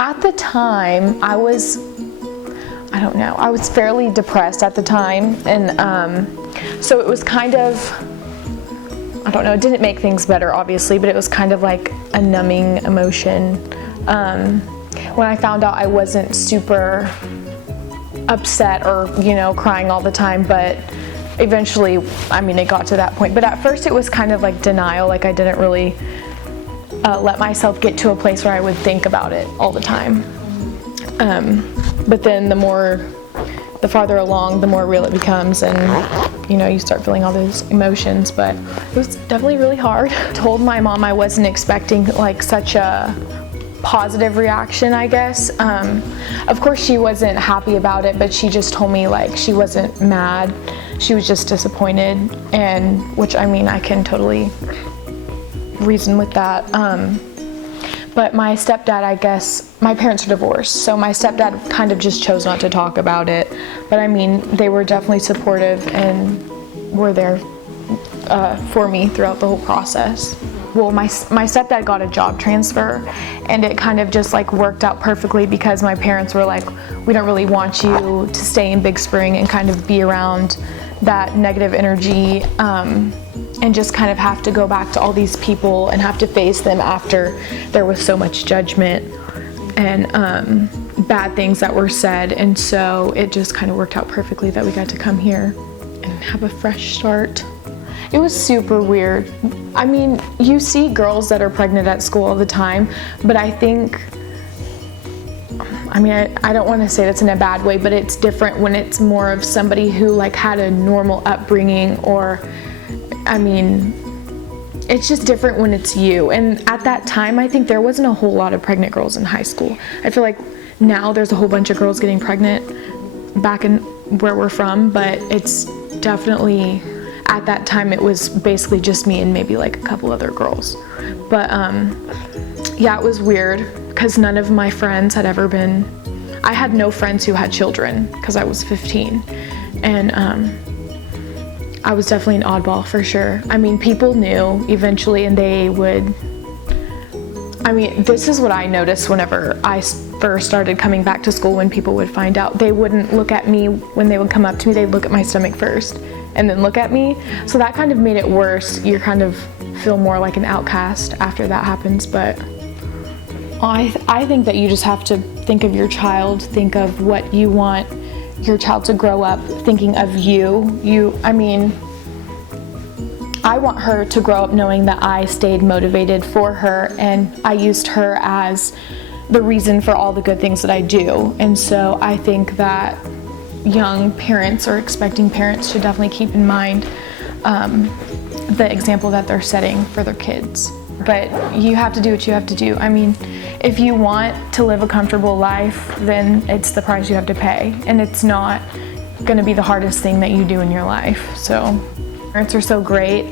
At the time, I was fairly depressed at the time, and so it was kind of, I don't know, it didn't make things better obviously, but it was kind of like a numbing emotion. When I found out, I wasn't super upset or, you know, crying all the time, but eventually, I mean, it got to that point. But at first it was kind of like denial, like I didn't really let myself get to a place where I would think about it all the time. But then the farther along, the more real it becomes, and you know, you start feeling all those emotions. But it was definitely really hard. I told my mom I wasn't expecting like such a positive reaction, I guess. Of course she wasn't happy about it, but she just told me like she wasn't mad, she was just disappointed, and which, I mean, I can totally reason with that. But my stepdad, I guess, my parents are divorced, so my stepdad kind of just chose not to talk about it. But I mean, they were definitely supportive and were there for me throughout the whole process. Well, my stepdad got a job transfer, and it kind of just like worked out perfectly because my parents were like, we don't really want you to stay in Big Spring and kind of be around that negative energy, and just kind of have to go back to all these people and have to face them after there was so much judgment and bad things that were said. And so it just kind of worked out perfectly that we got to come here and have a fresh start. It was super weird. I mean, you see girls that are pregnant at school all the time, but I think, I mean, I don't want to say that's in a bad way, but it's different when it's more of somebody who like had a normal upbringing, or, I mean, it's just different when it's you. And at that time, I think there wasn't a whole lot of pregnant girls in high school. I feel like now there's a whole bunch of girls getting pregnant back in where we're from, but it's definitely, at that time it was basically just me and maybe like a couple other girls. But yeah, it was weird because none of my friends had ever been, I had no friends who had children because I was 15, and I was definitely an oddball for sure. I mean, people knew eventually, and they would, I mean, this is what I noticed whenever I first started coming back to school. When people would find out, they wouldn't look at me when they would come up to me, they'd look at my stomach first and then look at me. So that kind of made it worse. You kind of feel more like an outcast after that happens. But I think that you just have to think of your child, think of what you want your child to grow up thinking of you. I mean, I want her to grow up knowing that I stayed motivated for her and I used her as the reason for all the good things that I do. And so I think that young parents or expecting parents should definitely keep in mind the example that they're setting for their kids. But you have to do what you have to do. I mean, if you want to live a comfortable life, then it's the price you have to pay. And it's not gonna be the hardest thing that you do in your life. So parents are so great.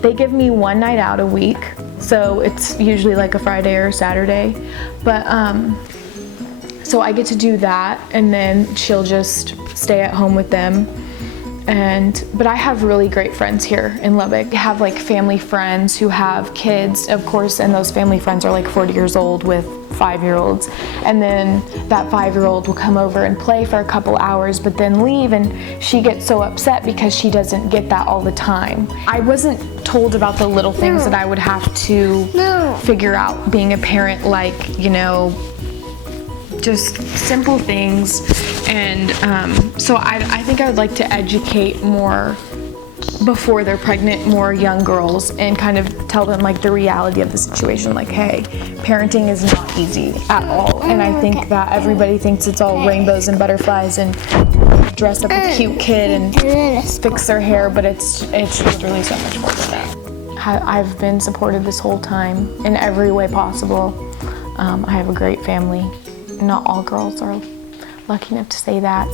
They give me one night out a week. So it's usually like a Friday or a Saturday. But so I get to do that, and then she'll just stay at home with them. But I have really great friends here in Lubbock. I have like family friends who have kids, of course, and those family friends are like 40 years old with 5-year-olds. And then that 5-year-old will come over and play for a couple hours, but then leave, and she gets so upset because she doesn't get that all the time. I wasn't told about the little things that I would have to figure out being a parent, like, you know, just simple things. And so I think I would like to educate more before they're pregnant, more young girls, and kind of tell them like the reality of the situation. Like, hey, parenting is not easy at all. And I think that everybody thinks it's all rainbows and butterflies and dress up a cute kid and fix their hair, but it's literally so much more than that. I've been supported this whole time in every way possible. I have a great family. Not all girls are lucky enough to say that.